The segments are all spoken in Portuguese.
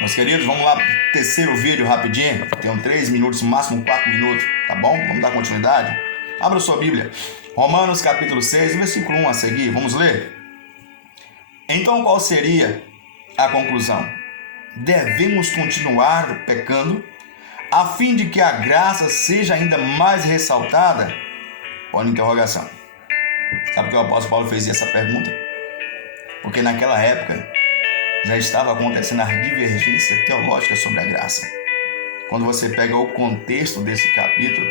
Meus queridos, vamos lá pro terceiro vídeo rapidinho. Tem 3 minutos, máximo 4 minutos, tá bom? Vamos dar continuidade. Abra sua Bíblia. Romanos capítulo 6, versículo 1 a seguir. Vamos ler? Então qual seria a conclusão? Devemos continuar pecando a fim de que a graça seja ainda mais ressaltada? Olha a interrogação. Sabe por que o apóstolo Paulo fez essa pergunta? Porque naquela época já estava acontecendo a divergência teológica sobre a graça. Quando você pega o contexto desse capítulo,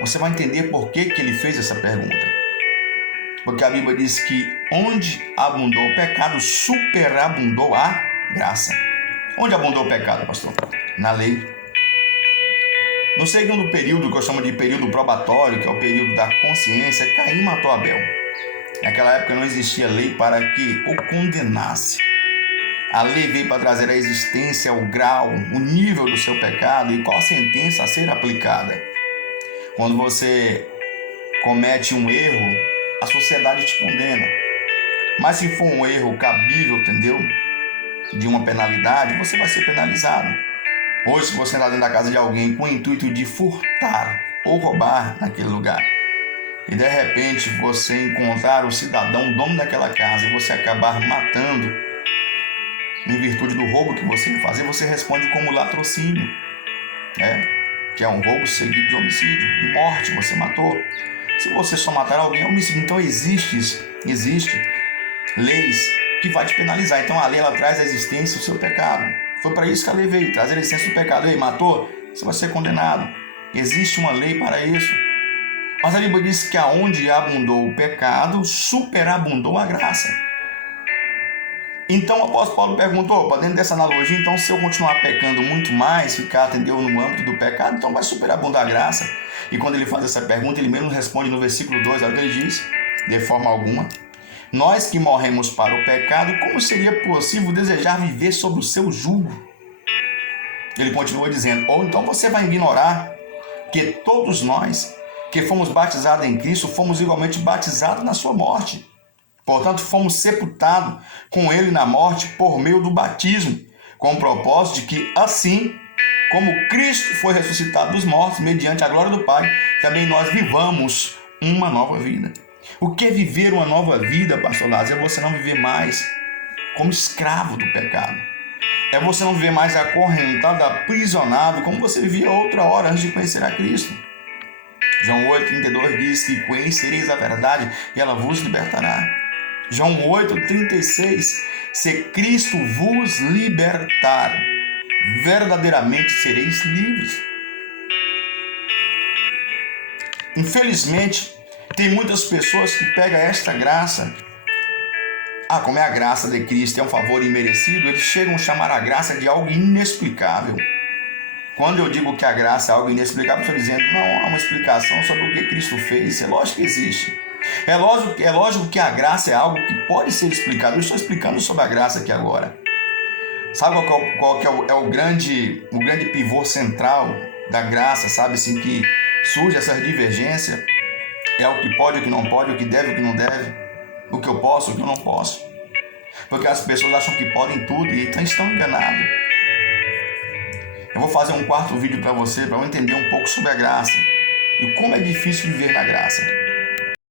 você vai entender por que ele fez essa pergunta. Porque a Bíblia diz que onde abundou o pecado, superabundou a graça. Onde abundou o pecado, pastor? Na lei. No segundo período, que eu chamo de período probatório, que é o período da consciência, Caim matou Abel. Naquela época não existia lei para que o condenasse. A lei veio para trazer a existência, o grau, o nível do seu pecado e qual a sentença a ser aplicada. Quando você comete um erro, a sociedade te condena. Mas se for um erro cabível, entendeu? De uma penalidade, você vai ser penalizado. Hoje, se você entrar dentro da casa de alguém com o intuito de furtar ou roubar naquele lugar, e de repente você encontrar o cidadão, dono daquela casa, e você acabar matando, em virtude do roubo que você vai fazer, você responde como latrocínio, que é um roubo seguido de homicídio, de morte, você matou. Se você só matar alguém, é homicídio. Então existe leis que vai te penalizar. Então a lei ela traz a existência do seu pecado. Foi para isso que a lei veio, trazer a existência do pecado. Ei, matou? Você vai ser condenado. Existe uma lei para isso. Mas a Bíblia diz que aonde abundou o pecado, superabundou a graça. Então o apóstolo Paulo perguntou, para dentro dessa analogia, então se eu continuar pecando muito mais, ficar, entendeu, no âmbito do pecado, então vai superabundar a graça. E quando ele faz essa pergunta, ele mesmo responde no versículo 2, olha o que ele diz: de forma alguma, nós que morremos para o pecado, como seria possível desejar viver sob o seu jugo? Ele continua dizendo, ou então você vai ignorar que todos nós que fomos batizados em Cristo, fomos igualmente batizados na sua morte. Portanto, fomos sepultados com ele na morte por meio do batismo, com o propósito de que, assim como Cristo foi ressuscitado dos mortos, mediante a glória do Pai, também nós vivamos uma nova vida. O que é viver uma nova vida, pastor Lázaro? É você não viver mais como escravo do pecado. É você não viver mais acorrentado, aprisionado, como você vivia outra hora antes de conhecer a Cristo. João 8,32 diz que conhecereis a verdade e ela vos libertará. João 8,36, se Cristo vos libertar, verdadeiramente sereis livres. Infelizmente, tem muitas pessoas que pegam esta graça, como é a graça de Cristo, é um favor imerecido, eles chegam a chamar a graça de algo inexplicável. Quando eu digo que a graça é algo inexplicável, estou dizendo, não há uma explicação sobre o que Cristo fez, é lógico que existe. É lógico que a graça é algo que pode ser explicado. Eu estou explicando sobre a graça aqui agora. Sabe qual que é o grande pivô central da graça, sabe assim, que surge essa divergência? É o que pode, o que não pode, o que deve, o que não deve, o que eu posso, o que eu não posso. Porque as pessoas acham que podem tudo e estão enganados. Eu vou fazer um quarto vídeo para você, para eu entender um pouco sobre a graça e como é difícil viver na graça.